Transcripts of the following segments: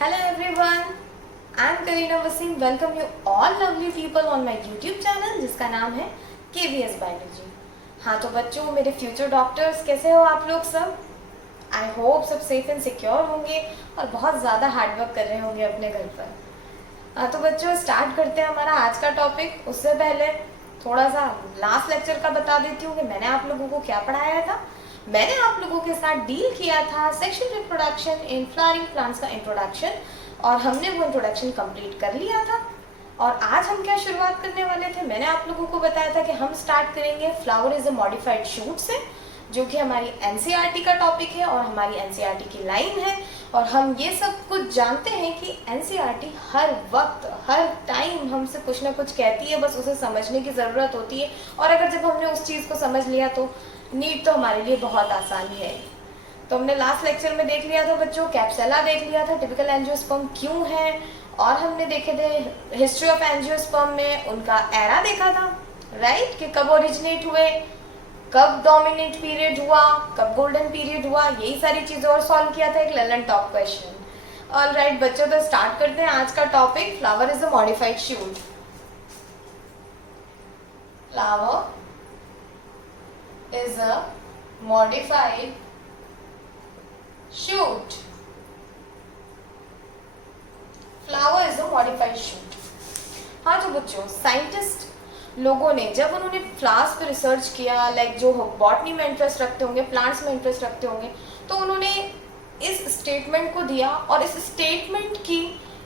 Hello everyone, I am Karina Wasim. Welcome you all lovely people on my YouTube channel जिसका नाम है KVS Biology. हाँ तो बच्चों, मेरे फ्यूचर डॉक्टर्स कैसे हो आप लोग सब? आई होप सब सेफ एंड सिक्योर होंगे और बहुत ज़्यादा हार्डवर्क कर रहे होंगे अपने घर पर. हाँ तो बच्चों, स्टार्ट करते हैं हमारा आज का टॉपिक. उससे पहले थोड़ा सा लास्ट लेक्चर का बता देती हूँ कि मैंने आप लोगों को क्या पढ़ाया था. मैंने आप लोगों के साथ डील किया था sexual reproduction in flowering plants का इंट्रोडक्शन, और हमने वो इंट्रोडक्शन कंप्लीट कर लिया था. और आज हम क्या शुरुआत करने वाले थे, मैंने आप लोगों को बताया था कि हम स्टार्ट करेंगे flower is a modified shoot से, जो कि हमारी एनसीईआरटी का टॉपिक है और हमारी एनसीईआरटी की लाइन है. और हम ये सब कुछ जानते हैं कि एनसीईआरटी हर वक्त हर टाइम हमसे कुछ ना कुछ कहती है, बस उसे समझने की ज़रूरत होती है. और अगर जब हमने उस चीज़ को समझ लिया तो नीट तो हमारे लिए बहुत आसान है. तो हमने लास्ट लेक्चर में देख लिया था बच्चों, कैप्सेला देख लिया था, टिपिकल एंजियोस्पर्म क्यों है, और हमने देखे थे हिस्ट्री ऑफ एंजियोस्पर्म में उनका एरा देखा था, राइट, कि कब ओरिजिनेट हुए, कब डोमिनेंट पीरियड हुआ, कब गोल्डन पीरियड हुआ, यही सारी चीज़ें, और सॉल्व किया था एक ललन टॉप क्वेश्चन. ऑलराइट बच्चों, तो स्टार्ट करते हैं आज का topic. Flower is a modified shoot. Flower is a modified shoot. Flower is a modified shoot. हाँ तो बच्चों, साइंटिस्ट लोगों ने जब उन्होंने फ्लावर्स पे रिसर्च किया, लाइक जो बॉटनी में इंटरेस्ट रखते होंगे, प्लांट्स में इंटरेस्ट रखते होंगे, तो उन्होंने इस स्टेटमेंट को दिया. और इस स्टेटमेंट की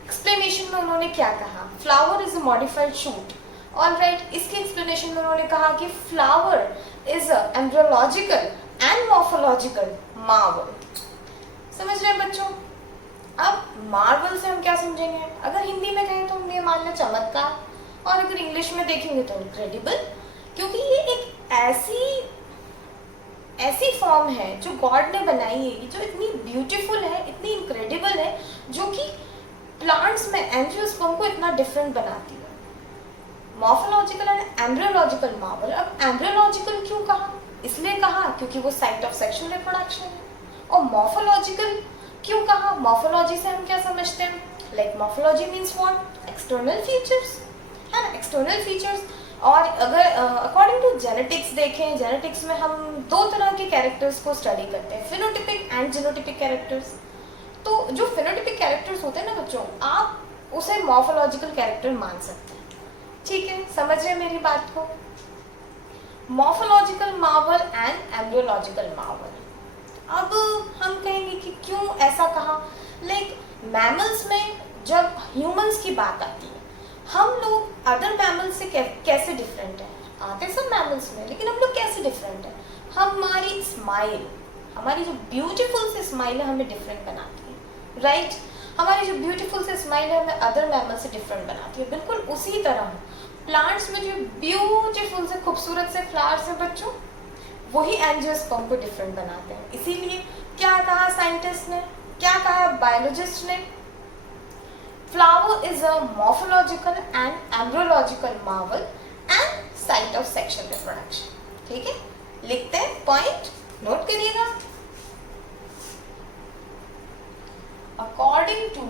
एक्सप्लेनेशन में उन्होंने क्या कहा, flower is a modified shoot. Alright, इसकी एक्सप्लेनेशन में उन्होंने कहा कि flower is a embryological and morphological marvel. समझ रहे हैं बच्चों? अब मार्वल से हम क्या समझेंगे? अगर हिंदी में कहें तो हम ये मान लें चमत्कार, और अगर इंग्लिश में देखेंगे तो इनक्रेडिबल, क्योंकि ये एक ऐसी फॉर्म है जो गॉड ने बनाई है, जो इतनी ब्यूटीफुल है, इतनी इनक्रेडिबल है, जो कि प्लांट्स में एंजियोस्पर्म को इतना डिफरेंट बनाती है. Morphological and embryological Marvel. अब एम्ब्रियोलॉजिकल क्यों कहा? इसलिए कहा क्योंकि वो साइट ऑफ सेक्सुअल रिप्रोडक्शन है. और मॉर्फोलॉजिकल क्यों कहा? मॉर्फोलॉजी से हम क्या समझते हैं, like morphology means what, external features, है ना, एक्सटर्नल फीचर्स. और अगर अकॉर्डिंग टू जेनेटिक्स देखें, जेनेटिक्स में हम दो तरह के कैरेक्टर्स को स्टडी करते हैं, फिनोटिपिक एंड जीनोटिपिक कैरेक्टर्स. तो जो फिनोटिपिक कैरेक्टर्स होते हैं ना बच्चों, आप उसे मॉर्फोलॉजिकल कैरेक्टर मान सकते हैं. ठीक है, समझ रहे मेरी बात को? Morphological Marvel and embryological Marvel. अब हम कहेंगे कि क्यों ऐसा कहा. लाइक मैमल्स में जब ह्यूमंस की बात आती है, हम लोग अदर मैमल्स से कैसे डिफरेंट हैं? आते सब मैमल्स में, लेकिन हम लोग कैसे डिफरेंट हैं? हमारी स्माइल, हमारी जो ब्यूटीफुल सी स्माइल है हमें डिफरेंट बनाती है, राइट. हमारी जो ब्यूटीफुल से स्माइल है हमें अदर मैमल से डिफरेंट बनाती है. बिल्कुल उसी तरह प्लांट्स में जो ब्यूटीफुल से खूबसूरत से फ्लावर्स है बच्चों, वही एंजियोस्पर्म को डिफरेंट बनाते हैं. इसीलिए क्या कहा साइंटिस्ट ने, क्या कहा बायोलॉजिस्ट ने, flower is a morphological and embryological Marvel and site of sexual reproduction. ठीक है, लिखते हैं, पॉइंट नोट करिएगा. According to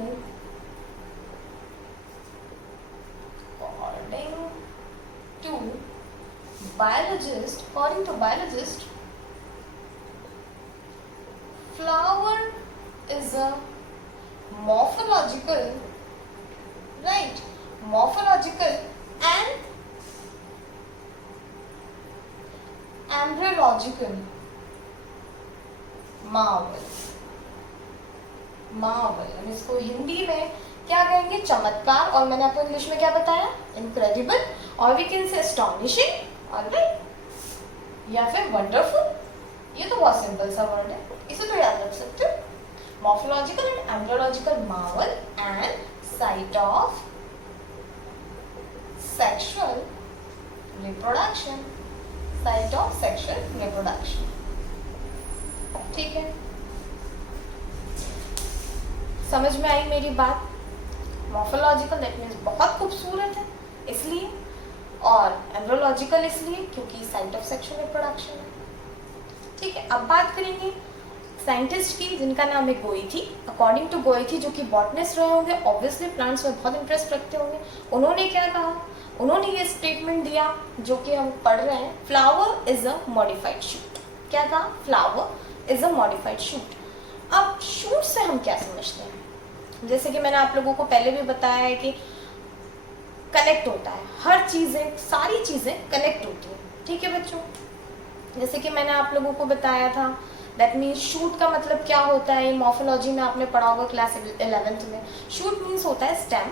biologist, flower is a morphological, right, morphological and embryological marvel. हम इसको हिंदी में क्या कहेंगे, चमत्कार, और मैंने आपको इंग्लिश में क्या बताया, इनक्रेडिबल, और we can say astonishing, alright, या फिर वंडरफुल. ये तो बहुत सिंपल सा वर्ड है, इसे तो याद रख सकते हो. Morphological and embryological Marvel and site of sexual reproduction, site of sexual reproduction. ठीक है, समझ में आई मेरी बात? मॉर्फोलॉजिकल दैट मीन्स बहुत खूबसूरत है इसलिए, और एम्ब्रियोलॉजिकल इसलिए क्योंकि साइट ऑफ सेक्सुअल रिप्रोडक्शन है. ठीक है, अब बात करेंगे साइंटिस्ट की जिनका नाम है गोइथी। अकॉर्डिंग टू गोइथी, जो कि बॉटनिस्ट रहे होंगे, ऑब्वियसली प्लांट्स में बहुत इंटरेस्ट रखते होंगे, उन्होंने क्या कहा, उन्होंने ये स्टेटमेंट दिया जो कि हम पढ़ रहे हैं, flower is a modified shoot. क्या कहा, flower is a modified shoot. अब शूट से हम क्या समझते हैं, जैसे कि मैंने आप लोगों को पहले भी बताया है कि कनेक्ट होता है, हर चीज़ें, सारी चीज़ें कनेक्ट होती हैं, ठीक है बच्चों। जैसे कि मैंने आप लोगों को बताया था, दैट मीन्स शूट का मतलब क्या होता है, मॉर्फोलॉजी में आपने पढ़ा होगा क्लास 11th में। शूट मीन्स होता है स्टेम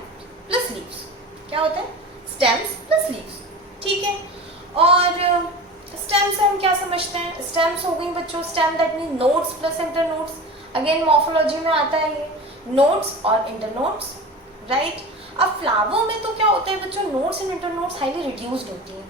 प्लस लीव्स। क्या होता है, स्टेम्स प्लस लीव्स, ठीक है। और स्टेम से हम क्या समझते हैं, स्टेम्स हो गई बच्चों, stem that mean nodes plus internodes. Again morphology में आता है ये, नोड्स और इंटरनोड्स, राइट। अब फ्लावर में तो क्या होता है बच्चों, nodes and internodes highly reduced होती हैं,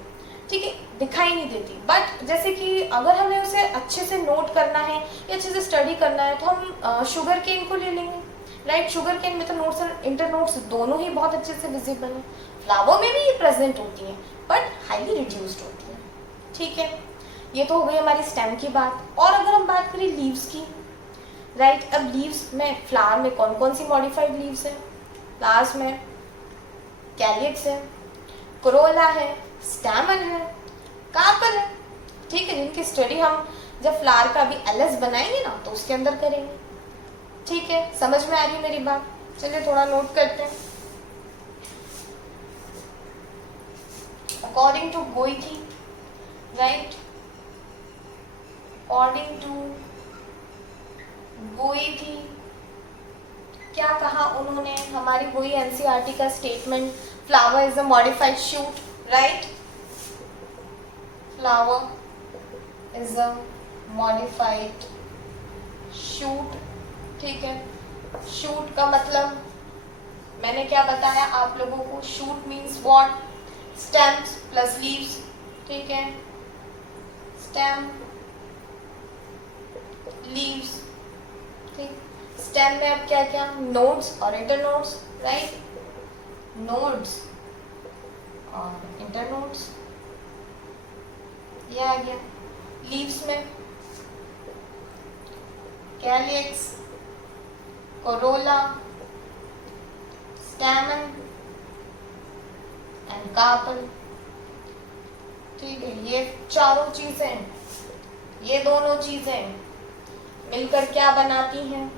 ठीक है, दिखाई नहीं देती। बट जैसे कि अगर हमें उसे अच्छे से नोट करना है या अच्छे से स्टडी करना है तो हम शुगर केन को ले लेंगे, राइट। शुगर केन में तो नोट्स और इंटरनोड्स दोनों ही बहुत अच्छे से विजिबल हैं। फ्लावर में भी ये प्रेजेंट होती हैं बट हाईली रिड्यूस्ड होती हैं, ठीक है। ये तो हो गई हमारी स्टेम की बात। और अगर हम बात करें लीव्स की, राइट। अब लीव्स में, फ्लावर में कौन कौन सी मॉडिफाइड लीव्स हैं, फ्लावर्स में कैलिक्स है, कोरोला है, स्टैमन है, कार्पल है, ठीक है, जिनकी स्टडी हम जब फ्लावर का अभी एलएस बनाएंगे ना तो उसके अंदर करेंगे, ठीक है। समझ में आ रही है मेरी बात, चलिए थोड़ा नोट करते हैं। According to Goethe, right, according to Goethe क्या कहा उन्होंने, हमारी वही एनसीईआरटी का statement, flower is a modified shoot, right. Flower is a modified shoot, ठीक है। शूट का मतलब मैंने क्या बताया आप लोगों को, shoot means what, stems plus leaves, ठीक है, स्टेम लीव्स, ठीक। स्टेम में अब क्या क्या, नोड्स और इंटरनोड्स, राइट, नोड्स और इंटरनोड्स, ये आ गया। लीव्स में calyx, corolla, stamen and carpel, ठीक है। ये चारों चीजें, ये दोनों चीजें मिलकर क्या बनाती हैं,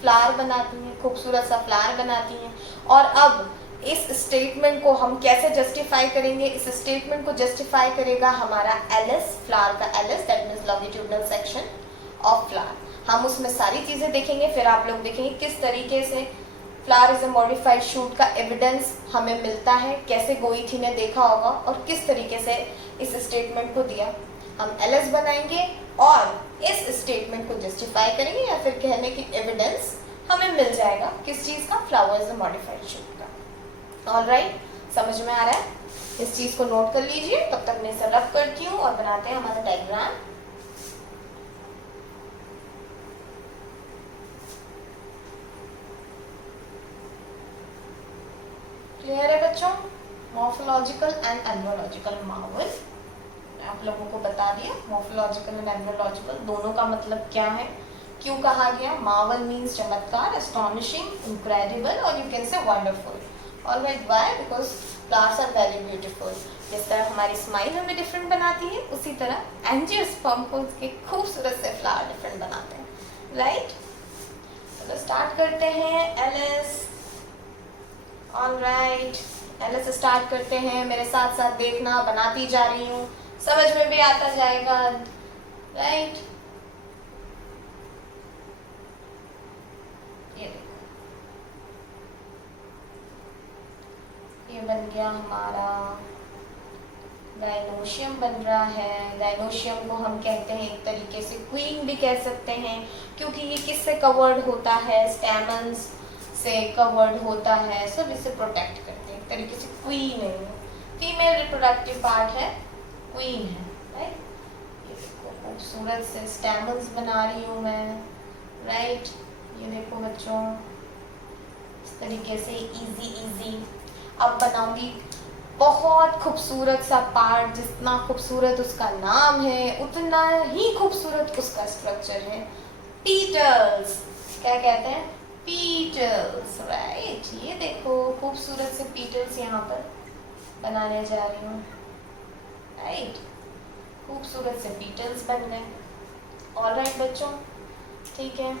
फ्लावर बनाती हैं, खूबसूरत सा फ्लावर बनाती हैं। और अब इस स्टेटमेंट को हम कैसे जस्टिफाई करेंगे, इस स्टेटमेंट को जस्टिफाई करेगा हमारा एलएस, फ्लावर का LS, that means longitudinal section of flower. हम उसमें सारी चीजें देखेंगे, फिर आप लोग देखेंगे किस तरीके से flower is a modified shoot का एविडेंस हमें मिलता है, कैसे गोइथी ने देखा होगा और किस तरीके से इस स्टेटमेंट को दिया। हम एलएस बनाएंगे और इस स्टेटमेंट को जस्टिफाई करेंगे, या फिर कहने की एविडेंस हमें मिल जाएगा किस चीज का, flower is a modified shoot का। ऑलराइट, समझ में आ रहा है, इस चीज को नोट कर लीजिए। तब तक मैं इसे रब करती हूँ और बनाते हैं हमारा डायग्राम। क्लियर है बच्चों, मॉर्फोलॉजिकल एंड एनवालॉजिकल मार्वल आप लोगों को बता दिया। मॉर्फोलॉजिकल एंड एनवालॉजिकल दोनों का मतलब क्या है, क्यों कहा गया। मार्वल मीन्स चमत्कार, एस्टोनिशिंग, इनक्रेडिबल, और you can say wonderful. Alright, why, because flowers are very beautiful. जिस तरह हमारी स्माइल हमें डिफरेंट बनाती है, उसी तरह एंजियोस्पर्म को उसके खूबसूरत से फ्लावर डिफरेंट बनाते हैं, राइट। चलो स्टार्ट करते हैं एलएस। ऑलराइट, एलएस स्टार्ट करते हैं, मेरे साथ साथ देखना, बनाती जा रही हूँ, समझ में भी आता जाएगा, राइट। ये देखो, ये बन गया हमारा गाइनोशियम बन रहा है। गाइनोशियम को हम कहते हैं एक तरीके से क्वीन भी कह सकते हैं, क्योंकि ये किससे कवर्ड होता है, स्टैमन्स से कवर्ड होता है, सब इसे प्रोटेक्ट करते हैं, एक तरीके से क्वीन है, फीमेल रिप्रोडक्टिव पार्ट है, क्वीन है, राइट। ये देखो खूबसूरत से स्टैमन्स बना रही हूँ मैं, राइट। ये देखो बच्चों, इस तरीके से इजी इजी। अब बनाऊंगी बहुत खूबसूरत सा पार्ट, जितना खूबसूरत उसका नाम है उतना ही खूबसूरत उसका स्ट्रक्चर है, पीटल्स। क्या कहते हैं? Petals, right. ये देखो खूबसूरत से पीटल्स यहाँ पर बनाने जा रही हूँ, राइट। खूबसूरत से पीटल्स बन गए। ऑलराइट बच्चों, ठीक है।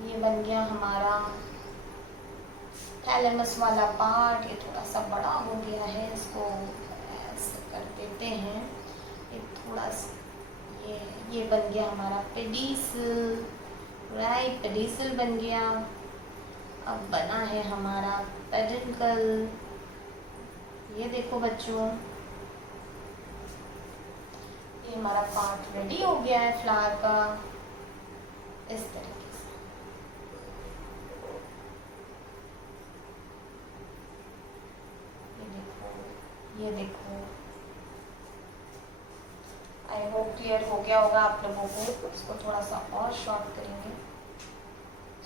ये बन गया हमारा थैलेमस वाला पार्ट। ये थोड़ा सा बड़ा हो गया है, इसको ऐसे कर देते हैं। ये थोड़ा सा ये बन गया हमारा पेडिसल, राइट। पेडिसल बन गया। अब बना है हमारा पेडिकल। ये देखो बच्चों, ये हमारा पार्ट रेडी हो गया है फ्लावर का, इस तरीके से। ये देखो, आई होप क्लियर हो गया होगा आप लोगों को। इसको थोड़ा सा और शॉर्ट करेंगे।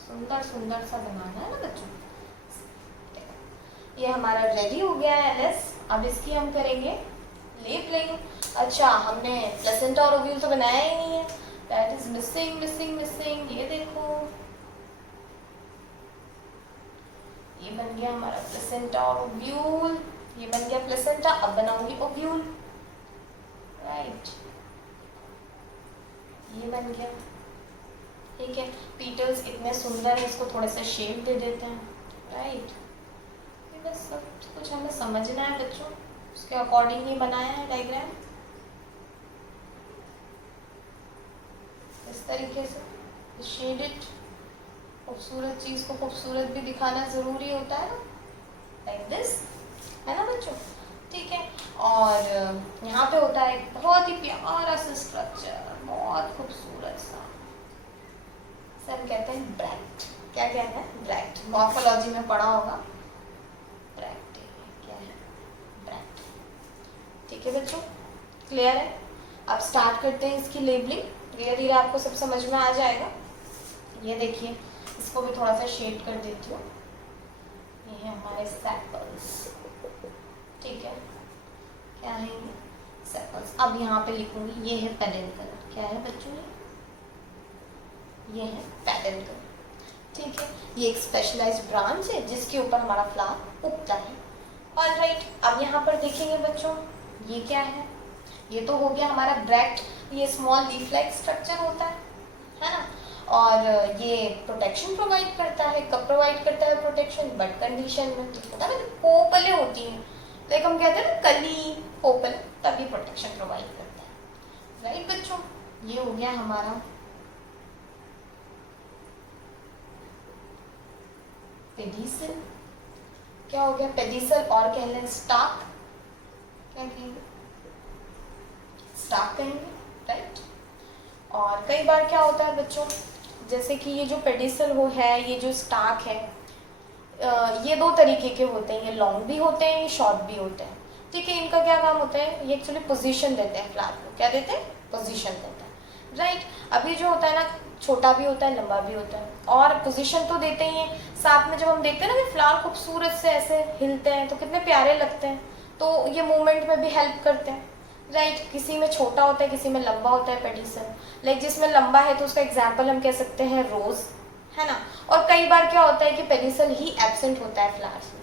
सुंदर सुंदर सा बनाना है ना बच्चों। ये हमारा रेडी हो गया है एलिस। अब इसकी हम करेंगे लेबलिंग। अच्छा, हमने प्लेसेंटा और ओव्यूल तो बनाया ही नहीं है, that is missing missing missing. ये देखो, ये बन गया हमारा प्लेसेंटा और ओव्यूल। ये बन गया प्लेसेंटा। अब बनाऊंगी ओव्यूल, राइट। ये बन गया, ठीक है। पीटल्स इतने सुंदर है, इसको थोड़े से शेप दे देते हैं, राइट। बस सब कुछ हमें समझना है बच्चों, उसके अकॉर्डिंग ही बनाया है डायग्राम। इस तरीके से शेड इट। खूबसूरत चीज को खूबसूरत भी दिखाना जरूरी होता है ना, लाइक दिस, है ना बच्चों, ठीक है। और यहाँ पे होता है एक बहुत ही प्यारा सा स्ट्रक्चर, बहुत खूबसूरत सा, हम कहते हैं ब्रैक्ट। क्या कहते हैं? ब्रैक्ट। मॉर्फोलॉजी में पढ़ा होगा, ब्रैक्ट क्या है? ब्रैक्ट, ठीक है बच्चों, क्लियर है। अब स्टार्ट करते हैं इसकी लेबलिंग। धीरे धीरे आपको सब समझ में आ जाएगा। ये देखिए, इसको भी थोड़ा सा शेड कर देती हूँ। ये है हमारे सेपल्स, ठीक है। क्या है ये? सेपल्स। अब यहाँ पे लिखूंगी, ये है पेडिकल। क्या है बच्चों? ये है पेडिकल, ठीक है। ये एक स्पेशलाइज्ड ब्रांच है जिसके ऊपर हमारा फ्लावर उगता है। ऑलराइट, अब यहाँ पर देखेंगे बच्चों, ये क्या है? ये तो हो गया हमारा ब्रैक्ट। ये स्मॉल लीफ लाइक स्ट्रक्चर होता है ना। और ये प्रोटेक्शन प्रोवाइड करता है। कब प्रोवाइड करता है प्रोटेक्शन? बट कंडीशन में होता है ना, पोपलें होती हैं, लाइक हम कहते हैं ना कली, पोपल, तभी प्रोटेक्शन प्रोवाइड करता है, राइट बच्चों। ये हो गया हमारा पेडिसल। क्या हो गया? पेडिसल, और कह लें स्टाक। क्या कहेंगे? स्टाक कहेंगे, राइट। और कई बार क्या होता है बच्चों, जैसे कि ये जो पेडिसल हो है, ये जो स्टाक है, ये दो तरीके के होते हैं। ये लॉन्ग भी होते हैं, ये शॉर्ट भी होते हैं, ठीक है। इनका क्या काम होता है? ये एक्चुअली पोजीशन देते हैं फ्लावर को। क्या देते हैं? पोजीशन देते हैं, राइट। अभी जो होता है ना, छोटा भी होता है, लंबा भी होता है, और पोजीशन तो देते ही हैं। साथ में जब हम देखते हैं ना कि फ्लावर खूबसूरत से ऐसे हिलते हैं तो कितने प्यारे लगते हैं, तो ये मूवमेंट में भी हेल्प करते हैं, राइट। किसी में छोटा होता है, किसी में लंबा होता है पेडिसल। लाइक जिसमें लंबा है तो उसका एग्जाम्पल हम कह सकते हैं रोज, है ना। और कई बार क्या होता है कि पेडिसल ही एब्सेंट होता है फ्लावर्स में,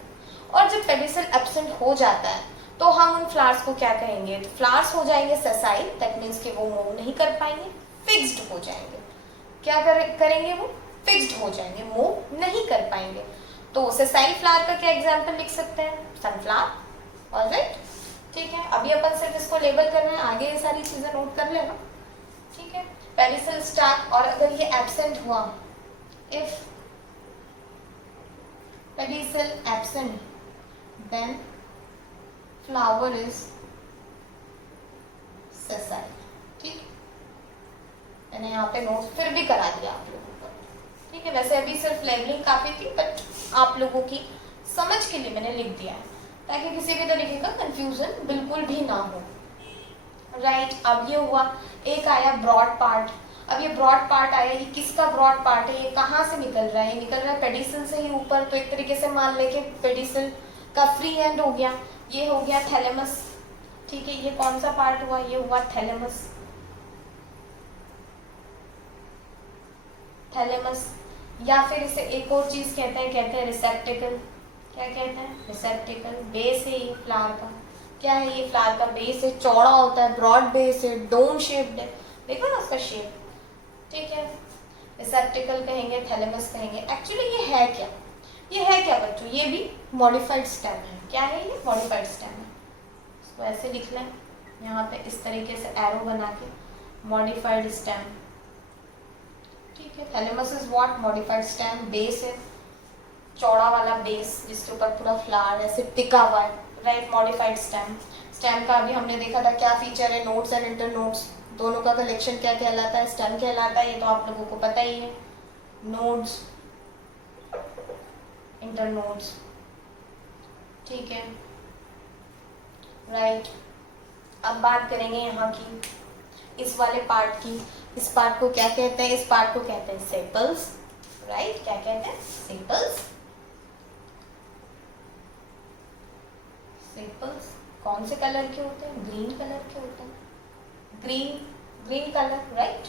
और जब पेडिसल एब्सेंट हो जाता है तो हम उन फ्लावर्स को क्या कहेंगे? तो फ्लावर्स हो जाएंगे सेसाइल, दैट मीन्स कि वो मूव नहीं कर पाएंगे, फिक्स्ड हो जाएंगे। क्या करेंगे? वो फिक्स्ड हो जाएंगे, मूव नहीं कर पाएंगे। तो सेसाइल फ्लावर का क्या एग्जाम्पल लिख सकते हैं? सनफ्लावर, ऑलराइट, ठीक है। अभी अपन सिर्फ इसको लेबल कर रहे हैं, आगे ये सारी चीजें नोट कर लेना, ठीक है। पेडिसल, स्टाक, और अगर ये एब्सेंट हुआ, if pedicel absent, then flower is sessile, ठीक। मैंने यहाँ पे नोट फिर भी करा दिया आप लोगों को, ठीक है। वैसे अभी सिर्फ लेबलिंग काफी थी, बट आप लोगों की समझ के लिए मैंने लिख दिया है, ताकि किसी भी तरीके का कंफ्यूजन बिल्कुल भी ना हो, राइट। अब ये हुआ, एक आया ब्रॉड पार्ट। अब ये ब्रॉड पार्ट आया, ये किसका ब्रॉड पार्ट है? ये कहाँ से निकल रहा है? ये निकल रहा है पेडिसल से ही ऊपर, तो एक तरीके से मान ले कि पेडिसल का फ्री एंड हो गया। ये हो गया थैलेमस, ठीक है, ये कौन सा पार्ट हुआ, ये हुआ थैलेमस। थैलेमस, या फिर इसे एक और चीज कहते हैं रिसेप्टिकल। क्या कहते हैं, रिसेप्टिकल। बेस है ये फ्लावर का, क्या है ये फ्लावर का बेस है, चौड़ा होता है, ब्रॉड बेस है, डोम शेप्ड है, देखो ना उसका शेप, ठीक है। रिसेप्टिकल कहेंगे, थैलेमस कहेंगे। एक्चुअली ये है क्या, ये है क्या बच्चों, ये भी मॉडिफाइड स्टेम है। क्या है ये, मॉडिफाइड स्टेम है। इसको ऐसे लिख लें यहाँ पे इस तरीके से एरो बना के, मॉडिफाइड स्टेम, ठीक है। Thalamus is what, modified stem. Base है चौड़ा वाला बेस जिसके ऊपर पूरा फ्लावर ऐसे टिका हुआ है, राइट, मॉडिफाइड स्टेम। स्टेम का अभी हमने देखा था क्या फीचर है, नोड्स एंड इंटरनोड्स, दोनों का कलेक्शन क्या कहलाता है, स्टेम कहलाता है। ये तो आप लोगों को पता ही है, नोड्स इंटरनोड्स, ठीक है, राइट। अब बात करेंगे यहाँ की, इस वाले पार्ट की। इस पार्ट को क्या कहते हैं, इस पार्ट को कहते हैं सेपल्स, राइट। क्या कहते हैं, सेपल्स। सेपल्स कौन से कलर के होते हैं, ग्रीन कलर के होते हैं, green colour, right,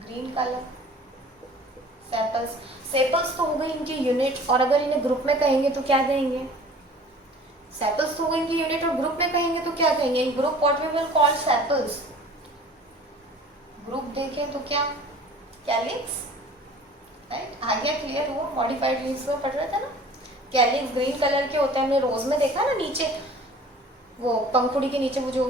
green colour. Sepals, sepals तो हो गई इनकी यूनिट, और अगर इन्हें ग्रुप में कहेंगे तो क्या कहेंगे, सेपल्स तो हो गई इनकी यूनिट, और ग्रुप में कहेंगे तो क्या कहेंगे, in group what we will call sepals. Group देखें तो क्या, कैलिक्स, राइट। आ गया, क्लियर हुआ, मॉडिफाइड लीव्स में पढ़ रहा था ना। कैलिक्स ग्रीन कलर के होते हैं, हमने रोज में देखा ना, नीचे वो पंखुड़ी के नीचे वो जो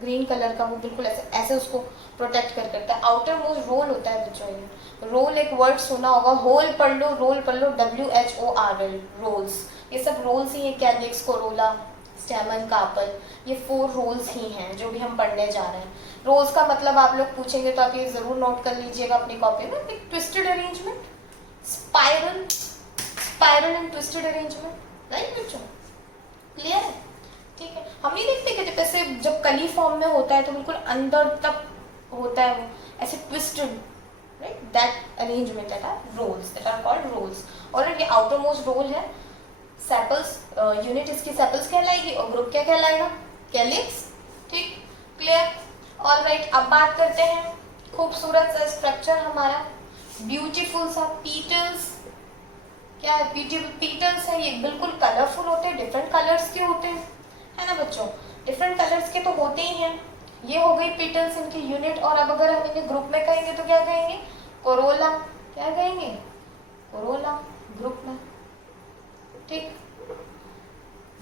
ग्रीन कलर का, वो बिल्कुल ऐसे ऐसे उसको प्रोटेक्ट कर करता है। आउटर मोस्ट रोल होता है बच्चों, ये रोल एक वर्ड सुना होगा, होल पढ़ लो, रोल पढ़ लो, WHORL, रोल्स। ये सब रोल्स ही हैं, कैलिक्स, कोरोला, स्टेमन, कार्पल, ये 4 रोल्स ही हैं जो भी हम पढ़ने जा रहे हैं। रोल्स का मतलब आप लोग पूछेंगे तो आप ये जरूर नोट कर लीजिएगा अपनी कॉपी में, twisted arrangement, spiral, spiral and twisted arrangement, right बच्चों, क्लियर है, ठीक है। हम नहीं देखते कि जैसे जब कली फॉर्म में होता है तो बिल्कुल अंदर तक होता है वो ऐसे twisted, right, that arrangement that are whorls, that are called whorls. और ये आउटर मोस्ट रोल है सेपल्स, यूनिट इसकी सेपल्स कहलाएगी, और ग्रुप क्या कहलाएगा, कैलिक्स, ठीक, क्लियर, ऑलराइट। अब बात करते हैं खूबसूरत सा स्ट्रक्चर हमारा, ब्यूटीफुल सा पीटल्स। क्या है, पीटल्स है, ये बिल्कुल कलरफुल होते हैं, डिफरेंट कलर्स के होते हैं, है ना बच्चों, डिफरेंट कलर्स के तो होते ही हैं। ये हो गई पीटल्स इनकी यूनिट। और अब अगर हम इन्हें ग्रुप में कहेंगे तो क्या कहेंगे, कोरोला। क्या कहेंगे, कोरोला, ग्रुप में, ठीक,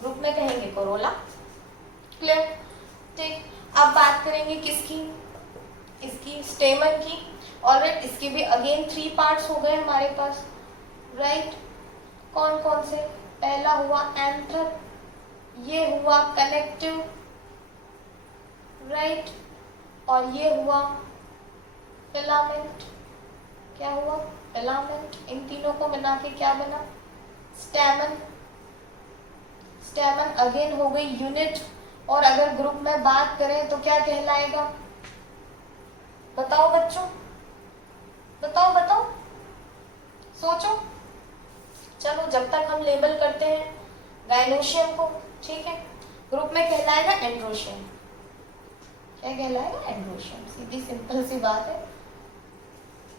ग्रुप में कहेंगे कोरोला, क्लियर, ठीक। अब बात करेंगे किसकी, इसकी स्टेमन की। ऑलराइट, इसके भी अगेन 3 पार्ट्स हो गए हमारे पास, राइट। कौन कौन से, पहला हुआ एंथर, ये हुआ कनेक्टिव, राइट, और ये हुआ फिलामेंट। क्या हुआ, फिलामेंट। इन तीनों को मिला के क्या बना, स्टेमन। स्टेमन अगेन हो गई यूनिट। और अगर ग्रुप में बात करें तो क्या कहलाएगा, बताओ बच्चों, बताओ बताओ, सोचो। चलो जब तक हम लेबल करते हैं गाइनोशियम को, ठीक है, ग्रुप में कहलाएगा एंड्रोशियम। क्या कहलाएगा, एंड्रोशियम। सीधी सिंपल सी बात है,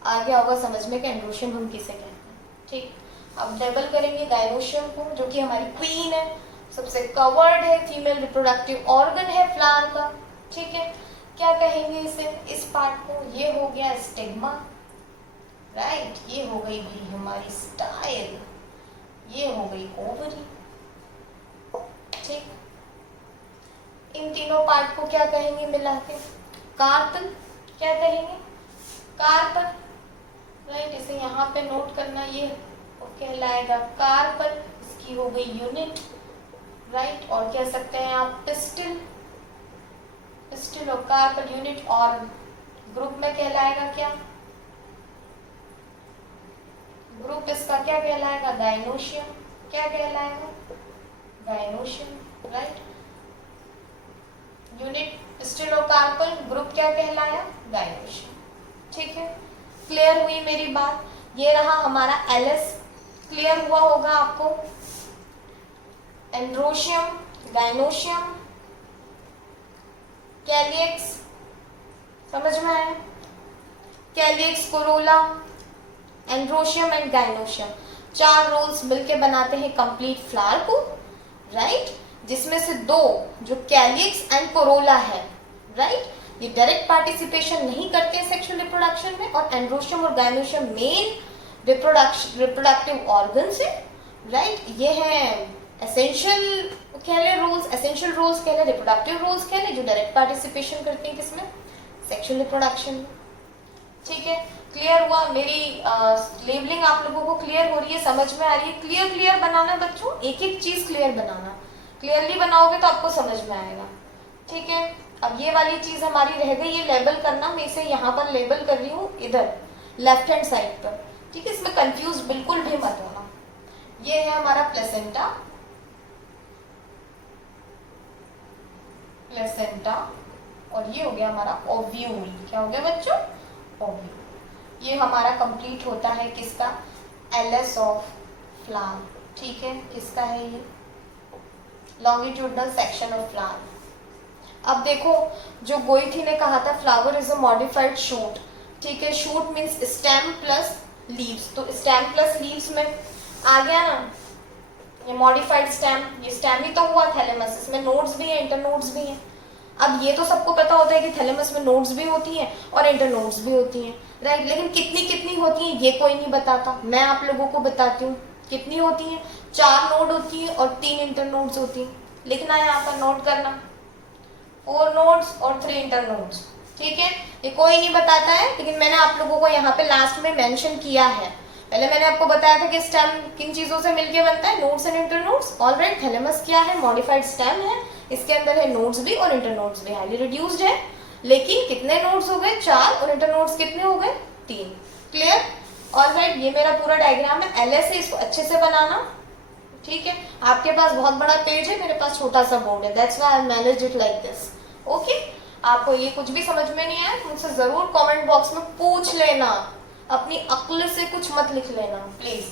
आगे होगा समझ में कि एंड्रोशियम हम किसे कहते हैं, ठीक। अब लेबल करेंगे गाइनोशियम को, जो कि हमारी क्वीन है, सबसे कवर्ड है, फीमेल रिप्रोडक्टिव ऑर्गन है फ्लावर का, ठीक है। क्या कहेंगे इसे, इस पार्ट को, ये हो गया स्टिग्मा, राइट, ये हो गई भाई हमारी स्टाइल, ये हो गई ओवरी, ठीक। इन तीनों पार्ट को क्या कहेंगे मिला के, कार्पल। क्या कहेंगे, कार्पल, राइट। इसे यहाँ पे नोट करना, ये कहलाएगा कार्पल, इसकी हो गई यूनिट, राइट। और कह सकते हैं आप पिस्टिल, पिस्टिल और कार्पल यूनिट। और ग्रुप में कहलाएगा क्या, ग्रुप इसका क्या कहलाएगा, गाइनोशियम। क्या कहलाएगा, गाइनोशियम, राइट। यूनिट पिस्टिल और कार्पल, ग्रुप क्या कहलाया, गाइनोशियम, ठीक है। क्लियर हुई मेरी बात। ये रहा हमारा एलिस, क्लियर हुआ होगा आपको। एंड्रोशियम, गाइनोशियम, कैलियक्स, समझ में आया? Calyx, corolla, androecium and gynoecium, 4 whorls मिलके बनाते हैं कंप्लीट फ्लावर को, राइट? जिसमें से 2 जो कैलियक्स एंड कोरोला है, राइट, ये डायरेक्ट पार्टिसिपेशन नहीं करते हैं सेक्सुअल रिप्रोडक्शन में, और एंड्रोशियम और गाइनोशियम मेन रिप्रोडक्टिव ऑर्गन्स है, राइट? ये है एसेंशियल कह ले रोल्स, एसेंशियल रोल्स कह ले, रिप्रोडक्टिव रोल्स कह ले, जो डायरेक्ट पार्टिसिपेशन करते हैं किसमें? सेक्सुअल रिप्रोडक्शन में। ठीक है, क्लियर हुआ? मेरी लेबलिंग आप लोगों को क्लियर हो रही है, समझ में आ रही है? क्लियर बनाना बच्चों, एक एक चीज क्लियर बनाना, क्लियरली बनाओगे तो आपको समझ में आएगा। ठीक है, अब ये वाली चीज हमारी रह गई, ये लेबल करना। मैं इसे यहाँ पर लेबल कर रही हूँ इधर लेफ्ट हैंड साइड पर। ठीक है, इसमें कंफ्यूज बिल्कुल भी मत होना। ये है हमारा प्लेसेंटा, और ये हो गया हमारा ओव्यूल। क्या हो गया बच्चों? ओव्यूल। ये हमारा कंप्लीट होता है किसका? LS of flower. ठीक है, किसका है ये? Longitudinal section of flower. अब देखो, जो गोइथी ने कहा था flower is a modified shoot. ठीक है, shoot means stem plus leaves, तो स्टेम प्लस लीव्स में आ गया ना ये मॉडिफाइड स्टेम। ये स्टेम ही तो हुआ थैलेमस, इसमें नोड्स भी हैं, इंटरनोड्स भी हैं। अब ये तो सबको पता होता है कि थैलेमस में नोड्स भी होती हैं और इंटरनोड्स भी होती हैं, राइट? लेकिन कितनी कितनी होती हैं ये कोई नहीं बताता, मैं आप लोगों को बताती हूँ। कितनी होती हैं? 4 नोड होती हैं और 3 इंटरनोड्स होती हैं। लिखना है यहाँ पर, नोट करना, 4 नोड्स और 3 इंटरनोड्स। ठीक है, ये कोई नहीं बताता है, लेकिन मैंने आप लोगों को यहाँ पे लास्ट में मेंशन किया है। पहले मैंने आपको बताया था कि स्टेम किन चीजों से मिलके बनता है? Nodes and internodes. Alright, thalamus क्या है? मॉडिफाइड स्टेम है, इसके अंदर है नोड्स भी और इंटरनोड्स भी, हाईली रिड्यूस्ड है। लेकिन कितने नोड्स हो गए? 4, और इंटरनोड्स कितने हो गए? 3। क्लियर? ऑलराइट, ये मेरा पूरा डायग्राम है, एलएस है, इसको अच्छे से बनाना। ठीक है, आपके पास बहुत बड़ा पेज है, मेरे पास छोटा सा बोर्ड है, that's why I managed it like this. Okay, आपको ये कुछ भी समझ में नहीं आया मुझसे जरूर कमेंट बॉक्स में पूछ लेना, अपनी अक्ल से कुछ मत लिख लेना प्लीज।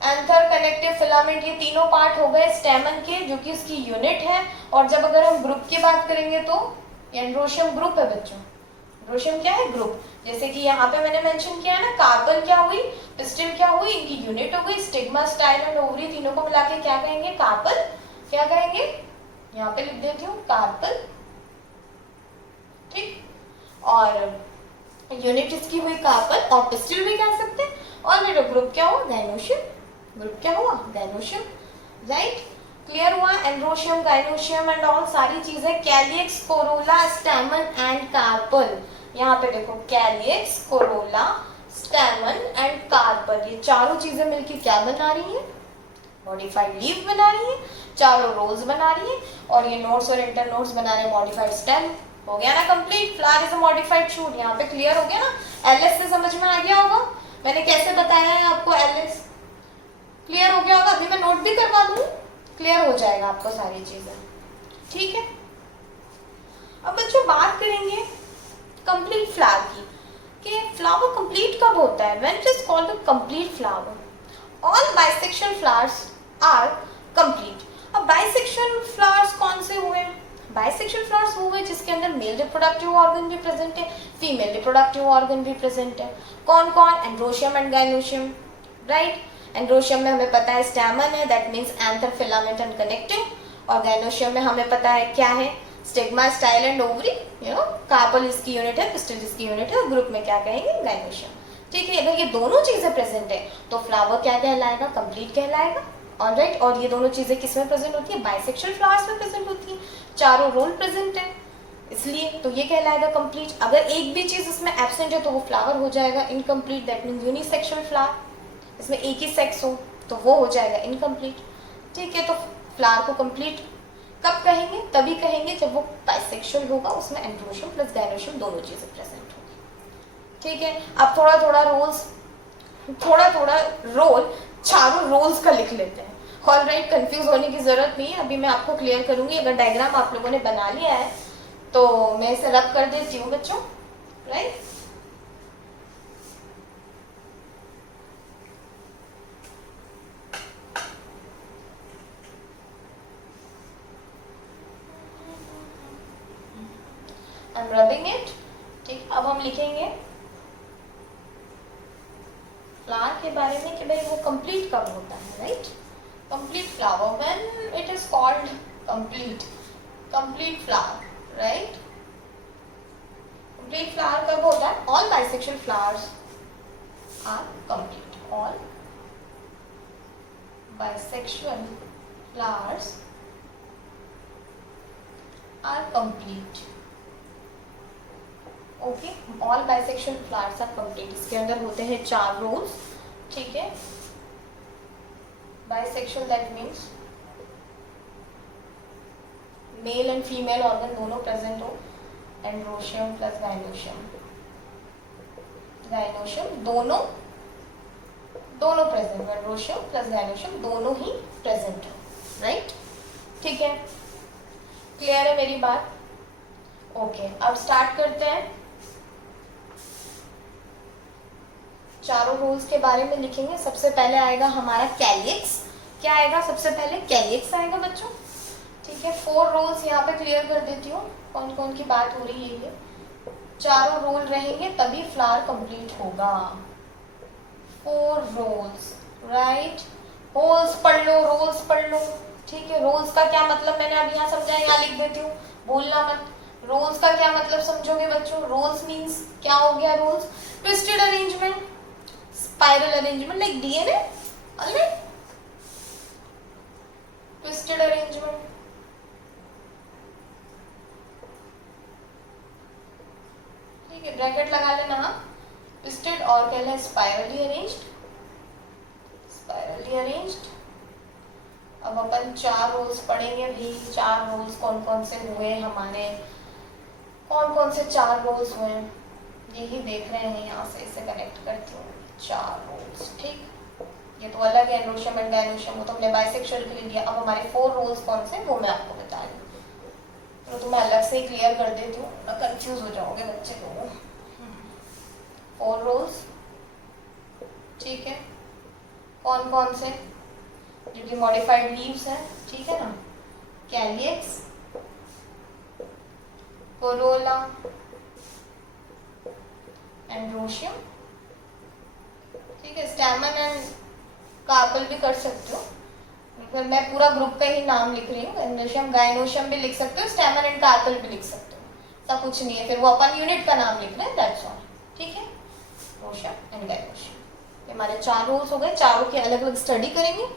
एंथर, कनेक्टिव, फिलामेंट, ये तीनों पार्ट हो गए स्टेमन के, जो कि इसकी यूनिट है। और जब अगर हम ग्रुप की बात करेंगे तो एंड्रोशियम ग्रुप है बच्चों। एंड्रोशियम क्या है? ग्रुप। जैसे कि यहाँ पे मैंने मेंशन किया है ना, कार्पल क्या हुई, पिस्टिल क्या हुई, इनकी यूनिट हो गई। स्टिग्मा, स्टाइल एंड ओवरी, तीनों को मिला के क्या कहेंगे? कार्पल। क्या कहेंगे? यहाँ पे लिख देती हूँ, कार्पल। ठीक, और यूनिट इसकी हुई कार्पल, और पिस्टिल भी कह सकते हैं। और मेरा ग्रुप क्या हुआ? गाइनोशियम। ग्रुप क्या हुआ? Gynoecium, right? क्लियर हुआ? एंड्रोशियम, गाइनोशियम एंड ऑल सारी चीजें, कैलियक्स, कोरोला, स्टैमन एंड कार्पल। यहाँ पे देखो, कैलियक्स, कोरोला, स्टैमन एंड कार्पल, ये चारों चीजें मिलकर क्या बना रही है? मॉडिफाइड लीव बना रही है, चारों रोल्स बना रही है, और ये नोड्स और इंटरनोड्स बना रहे हैं मॉडिफाइड स्टेम। हो गया ना complete? Flower is a modified shoot. यहाँ पे क्लियर हो गया ना? एलएस से समझ में आ गया होगा मैंने कैसे बताया है आपको? एलएस क्लियर हो गया होगा? अभी मैं नोट भी करवा दूँ, क्लियर हो जाएगा आपको सारी चीजें। ठीक है, अब बच्चों बात करेंगे कंप्लीट फ्लावर की, कि फ्लावर कंप्लीट कब होता है? When it is called a complete flower? All bisexual flowers are complete. अब बाइसेक्शुअल फ्लावर्स कौन से हुए? बाइसेक्शुअल फ्लावर्स वो हुए जिसके अंदर मेल रिप्रोडक्टिव ऑर्गन भी प्रेजेंट है, फीमेल रिप्रोडक्टिव ऑर्गन भी प्रेजेंट है। कौन कौन? Androecium and gynoecium, right? Androecium में हमें पता है स्टैमन है, that means anther, filament and connective. और गाइनोशियम में हमें पता है क्या है? Stigma, style and ovary, you know, carpel इसकी यूनिट है, पिस्टिल इसकी यूनिट है, और ग्रुप में क्या कहेंगे? गाइनोशियम। ठीक है, अगर ये दोनों चीजें प्रेजेंट है तो फ्लावर क्या कहलाएगा? कंप्लीट कहलाएगा। ऑलराइट, और ये दोनों चीजें किस में प्रेजेंट होती है? बाइसेक्सुअल फ्लावर्स में प्रेजेंट होती है, चारों रोल प्रेजेंट है, इसलिए तो ये कहलाएगा कंप्लीट। अगर एक भी चीज इसमें एब्सेंट है तो वो फ्लावर हो जाएगा incomplete, that means unisexual flower. इसमें एक ही सेक्स हो तो वो हो जाएगा इनकम्प्लीट। ठीक है, तो फ्लावर को कंप्लीट कब कहेंगे? तभी कहेंगे जब वो बाइसेक्सुअल होगा, उसमें एंड्रोशियम प्लस गाइनोशियम दोनों चीजें प्रेजेंट होगी। ठीक है, अब थोड़ा थोड़ा रोल चारों रोल्स का लिख लेते हैं। ऑलराइट, कंफ्यूज होने की जरूरत नहीं है, अभी मैं आपको क्लियर करूंगी। अगर डायग्राम आप लोगों ने बना लिया है तो मैं इसे रब कर देती हूँ बच्चों, right? I am rubbing it. ठीक, अब हम लिखेंगे फ्लावर के बारे में कि भाई वो कंप्लीट कब होता है, right. Complete flower when it is called complete, complete flower, right. Complete flower कब होता है? All bisexual flowers are complete, all bisexual flowers are complete. Okay, all bisexual flowers are complete. इसके अंदर होते हैं 4 रोल्स, ठीक है। Bisexual that means male and female organ दोनों प्रेजेंट हो, एंड्रोशियम प्लस गाइनोशियम, गाइनोशियम दोनों प्रेजेंट, एंड्रोशियम प्लस गाइनोशियम दोनों ही प्रेजेंट हो, राइट। ठीक है, क्लियर है मेरी बात? ओके, अब स्टार्ट करते हैं। चारों रोल्स के बारे में लिखेंगे। सबसे पहले आएगा हमारा कैलियक्स। क्या आएगा सबसे पहले? कैलियक्स आएगा बच्चों, ठीक है। 4 रोल्स यहाँ पे क्लियर कर देती हूँ, कौन कौन की बात हो रही है। ये चारों रोल रहेंगे तभी फ्लावर कंप्लीट होगा। 4 रोल्स, राइट। होल्स पढ़ लो, रोल्स पढ़ लो, ठीक है। रोल्स का क्या मतलब मैंने अब यहाँ समझाया, यहाँ लिख देती हूँ, भूलना मत। रोल्स का क्या मतलब समझोगे बच्चों? रोल्स मीन्स क्या हो गया? Whorls twisted arrangement, spiral arrangement like DNA, alright. Twisted arrangement, ठीक है, ब्रैकेट लगा लेना। हाँ, ट्विस्टेड और क्या है? Spirally arranged, spirally arranged. अब अपन 4 रोल्स पढ़ेंगे भी। 4 रोल्स कौन कौन से हुए हमारे, कौन कौन से 4 रोल्स हुए यही देख रहे हैं। यहाँ से इसे कनेक्ट करती हूँ। 4 रोल्स, ठीक। ये तो अलग है, एंड्रोशियम एंड गाइनोशियम, वो तो हमने बाइसेक्सुअल के लिए लिया। अब हमारे 4 रोल्स कौन से वो मैं आपको बता रही हूँ, तो मैं अलग से ही क्लियर कर देती हूँ ना, कंफ्यूज हो जाओगे बच्चे लोग। 4 रोल्स, ठीक है। कौन कौन से? जो कि मॉडिफाइड लीव्स हैं, ठीक है ना। कैलियक्स, कोरोला, एंड्रोशियम, ठीक है। स्टैमन एंड कार्पल भी कर सकते हो, पर मैं पूरा ग्रुप का ही नाम लिख रही हूँ। एंड्रोशियम, गाइनोशियम भी लिख सकते हो, स्टैमन एंड कार्पल भी लिख सकते हो, ऐसा कुछ नहीं है। फिर वो अपन यूनिट का नाम लिख रहे हैं, दैट्स ऑल, ठीक है। एंड्रोशियम एंड गाइनोशियम, हमारे 4 रोल्स हो गए। चारों की अलग अलग स्टडी करेंगे,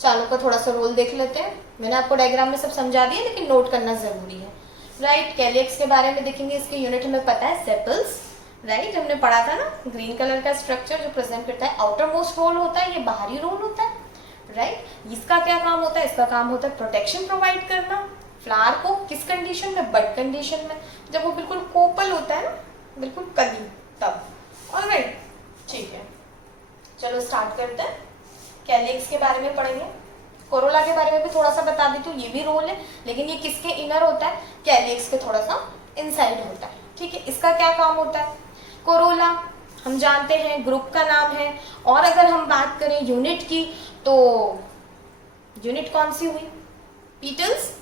चारों का थोड़ा सा रोल देख लेते हैं। मैंने आपको डायग्राम में सब समझा दिया, लेकिन नोट करना जरूरी है, राइट। कैलियक्स के बारे में देखेंगे, इसके यूनिट हमें पता है, सेपल्स, राइट। हमने पढ़ा था ना, ग्रीन कलर का स्ट्रक्चर जो प्रेजेंट करता है आउटर मोस्ट रोल होता है, ये बाहरी रोल होता है, राइट। इसका क्या काम होता है? इसका काम होता है प्रोटेक्शन प्रोवाइड करना फ्लावर को। किस कंडीशन में? बड कंडीशन में, जब वो बिल्कुल कोपल होता है ना, बिल्कुल कली, तब, ऑलराइट, ठीक है। चलो स्टार्ट करते हैं। कैलियक्स के बारे में पढ़ेंगे, कोरोला के बारे में भी थोड़ा सा बता देती हूँ। ये भी रोल है, लेकिन ये किसके इनर होता है? कैलियक्स के थोड़ा सा इनसाइड होता है, ठीक है। इसका क्या काम होता है? कोरोला हम जानते हैं ग्रुप का नाम है, और अगर हम बात करें यूनिट की, तो यूनिट कौन सी हुई? Petals,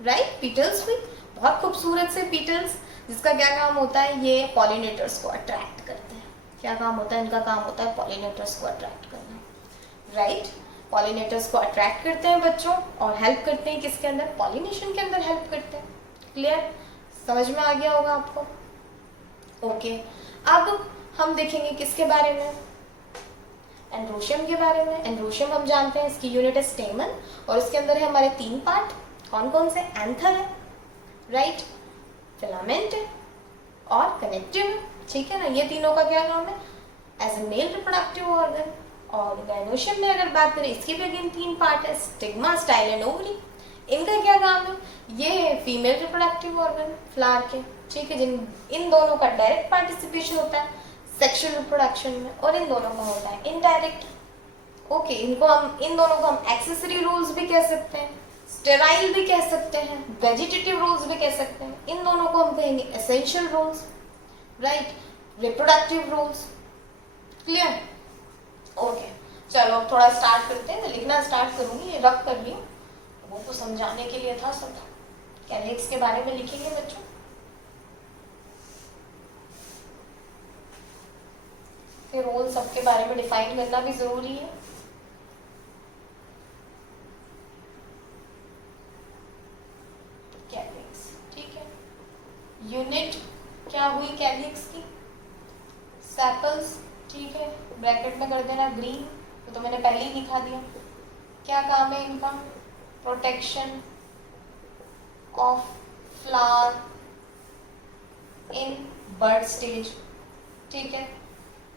right. पीटल्स हुई, बहुत खूबसूरत से पीटल्स, जिसका क्या काम होता है? ये पॉलिनेटर्स को अट्रैक्ट करते हैं। क्या काम होता है इनका? काम होता है पॉलिनेटर्स को अट्रैक्ट करना, राइट। पॉलिनेटर्स को अट्रैक्ट करते हैं बच्चों, और हेल्प करते हैं किसके अंदर? पॉलिनेशन के अंदर हेल्प करते हैं। क्लियर? समझ में आ गया होगा आपको? ओके, अब हम देखेंगे किसके बारे में? एंड्रोशियम के बारे में। एंड्रोशियम हम जानते हैं, इसकी यूनिट है स्टेमन, और इसके अंदर है हमारे 3 पार्ट। कौन कौन से? एंथर है, राइट, फिलामेंट है और कनेक्टिव है, ठीक है ना। ये तीनों का क्या काम है? As a male reproductive organ. और गाइनोशियम में अगर बात करें, इसकी भी अगेन 3 पार्ट है, स्टिग्मा, स्टाइल एंड ओवरी। इनका क्या काम है? ये है फीमेल रिप्रोडक्टिव ऑर्गन फ्लावर के, ठीक है। जिन इन दोनों का डायरेक्ट पार्टिसिपेशन होता है सेक्सुअल रिप्रोडक्शन में, और इन दोनों का होता है इनडायरेक्ट। ओके, इन दोनों को हम एक्सेसरी रोल्स भी कह सकते हैं, स्टेराइल भी कह सकते हैं, वेजिटेटिव रोल्स भी कह सकते हैं। इन दोनों को हम कहेंगे essential whorls, right, reproductive whorls. Clear? Okay, चलो अब थोड़ा स्टार्ट करते हैं। मैं लिखना स्टार्ट करूंगी, ये रब कर ली, वो तो समझाने के लिए था सब। कैलियक्स के बारे में लिखेंगे बच्चों। इसके रोल सबके बारे में डिफाइन करना भी जरूरी है। कैलिक्स, ठीक है। यूनिट क्या हुई कैलिक्स की? सेपल्स, ठीक है। ब्रैकेट में कर देना ग्रीन, तो मैंने पहले ही दिखा दिया। क्या काम है इनका? Protection of flower in bud stage, ठीक है।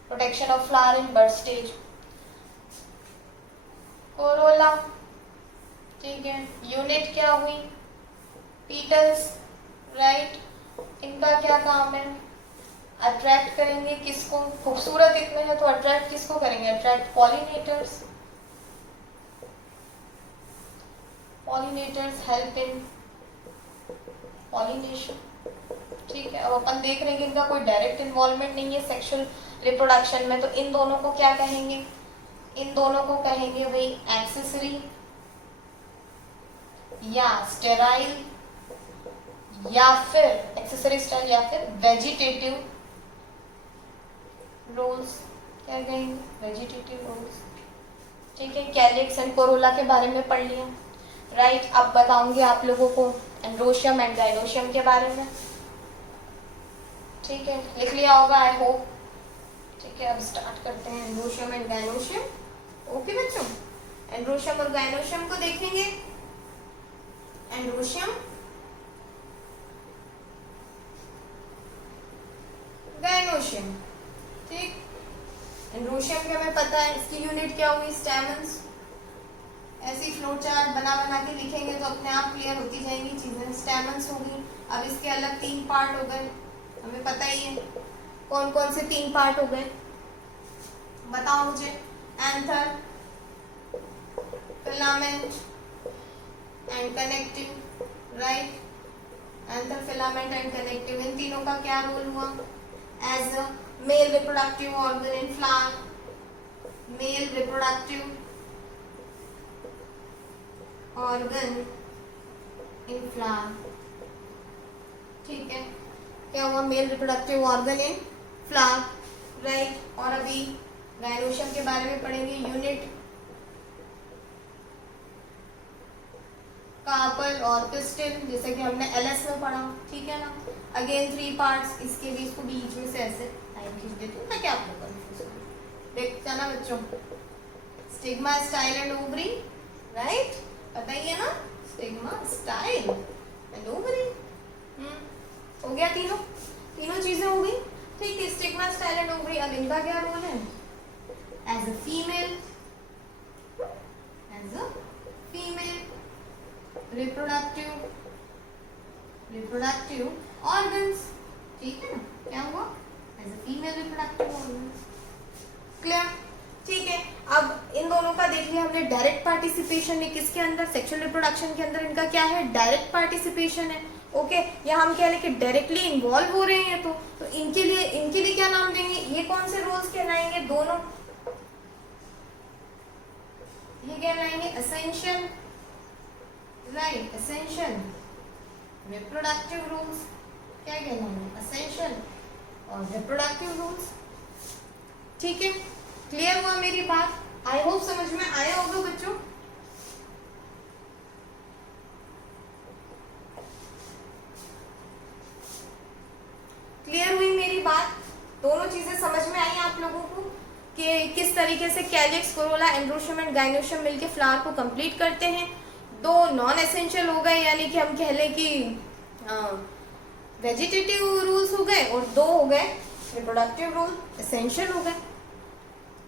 Protection of flower in bud stage. Corolla, ठीक है। यूनिट क्या हुई? Petals, right. इनका क्या काम है? अट्रैक्ट करेंगे किसको? खूबसूरत इतने हैं तो अट्रैक्ट किसको करेंगे? Attract pollinators. Pollinators help in pollination, ठीक है। अब अपन देख रहे हैं कि इनका कोई डायरेक्ट इन्वॉल्वमेंट नहीं है सेक्सुअल रिप्रोडक्शन में, तो इन दोनों को क्या कहेंगे? इन दोनों को कहेंगे भाई एक्सेसरी या स्टेराइल, या फिर एक्सेसरी स्टाइल, या फिर वेजिटेटिव रोल्स। क्या कहेंगे? वेजिटेटिव रोल्स, ठीक है। कैलिक्स एंड कोरोला के बारे में पढ़ लिया, राइट। अब बताऊंगी आप लोगों को एंड्रोशियम एंड गाइनोशियम के बारे में, ठीक है। लिख लिया होगा आई होप, ठीक है। अब स्टार्ट करते हैं एंड्रोशियम एंड गाइनोशियम। ओके बच्चों, एंड्रोशियम और गाइनोशियम को देखेंगे। एंड्रोशियम, गाइनोशियम, ठीक। एंड्रोशियम का हमें पता है, इसकी यूनिट क्या हुई? स्टैमेंस। ऐसी फ्लो चार्ट बना बना के लिखेंगे तो अपने आप क्लियर होती जाएंगी चीजें। स्टैमेंस हो गई। अब इसके अलग 3 पार्ट हो गए, हमें पता ही है कौन कौन से 3 पार्ट हो गए, बताओ मुझे। Anther, filament and connective, right. Anther, filament and connective, इन तीनों का क्या रोल हुआ? As a male reproductive organ in flower, male reproductive organ in flower, ठीक है। क्या हुआ? Male reproductive organ in flower, right. और अभी गाइनोशियम के बारे में पढ़ेंगे। यूनिट कार्पल और पिस्टिल, जैसे कि हमने एलएस में पढ़ा, ठीक है ना। अगेन 3 पार्ट्स, इसके भी इसको बीच में से ऐसे लाइन खींच देती हूँ ताकि आप लोग कंफ्यूज हो। देखते हैं ना बच्चों, stigma, style and ovary, right. पता ही है ना, स्टिग्मा, स्टाइल एंड ओवरी। हो गया, तीनों चीजें हो गई, ठीक है। Stigma, style and ovary. अब इनका क्या रोल है? As a female reproductive organs, ठीक है ना। क्या हुआ? As a female reproductive organs, clear, ठीक है। अब इन दोनों का देख लिया हमने। डायरेक्ट पार्टिसिपेशन है किसके अंदर? सेक्सुअल रिप्रोडक्शन के अंदर इनका क्या है? डायरेक्ट पार्टिसिपेशन है, ओके। या हम कह लें कि डायरेक्टली इन्वॉल्व हो रहे हैं, तो इनके लिए क्या नाम देंगे? ये कौन से रोल्स कहलाएंगे? दोनों ये कहलाएंगे essential, right. Essential reproductive whorls, क्या कहलाएंगे? असेंशियल और रिप्रोडक्टिव रूल्स, ठीक है। क्लियर हुआ मेरी बात? आई होप समझ में आया होगा बच्चों। क्लियर हुई मेरी बात? दोनों चीजें समझ में आई आप लोगों को कि किस तरीके से calyx, Corolla, androecium and gynoecium मिलके फ्लावर को कंप्लीट करते हैं। 2 नॉन एसेंशियल हो गए, यानी कि हम कह लें कि वेजिटेटिव रूल्स हो गए, और 2 हो गए रिप्रोडक्टिव रूल, एसेंशियल हो गए।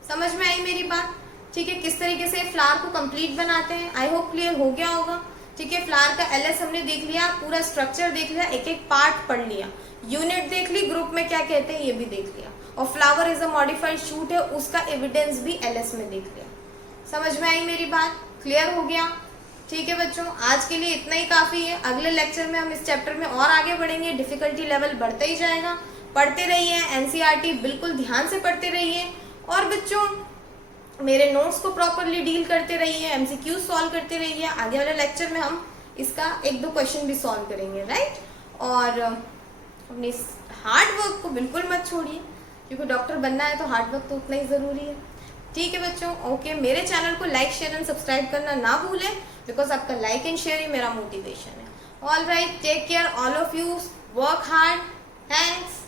समझ में आई मेरी बात? ठीक है, किस तरीके से फ्लावर को कंप्लीट बनाते हैं। आई होप क्लियर हो गया होगा, ठीक है। फ्लावर का एलएस हमने देख लिया, पूरा स्ट्रक्चर देख लिया, एक एक पार्ट पढ़ लिया, यूनिट देख ली, ग्रुप में क्या कहते हैं ये भी देख लिया, और flower is a modified shoot है उसका एविडेंस भी एलएस में देख लिया। समझ में आई मेरी बात? क्लियर हो गया? ठीक है बच्चों, आज के लिए इतना ही काफ़ी है। अगले लेक्चर में हम इस चैप्टर में और आगे बढ़ेंगे, डिफिकल्टी लेवल बढ़ता ही जाएगा। पढ़ते रहिए, एनसीईआरटी बिल्कुल ध्यान से पढ़ते रहिए, और बच्चों मेरे नोट्स को प्रॉपरली डील करते रहिए, एमसीक्यू सॉल्व करते रहिए। आगे वाले लेक्चर में हम इसका 1-2 क्वेश्चन भी सॉल्व करेंगे, राइट। और अपने हार्ड वर्क को बिल्कुल मत छोड़िए, क्योंकि डॉक्टर बनना है तो हार्ड वर्क तो उतना ही ज़रूरी है। ठीक है बच्चों, ओके। मेरे चैनल को लाइक शेयर एंड सब्सक्राइब करना ना भूलें, बिकॉज आपका लाइक एंड शेयर ही मेरा मोटिवेशन है। All right, take care all of you, work hard, thanks.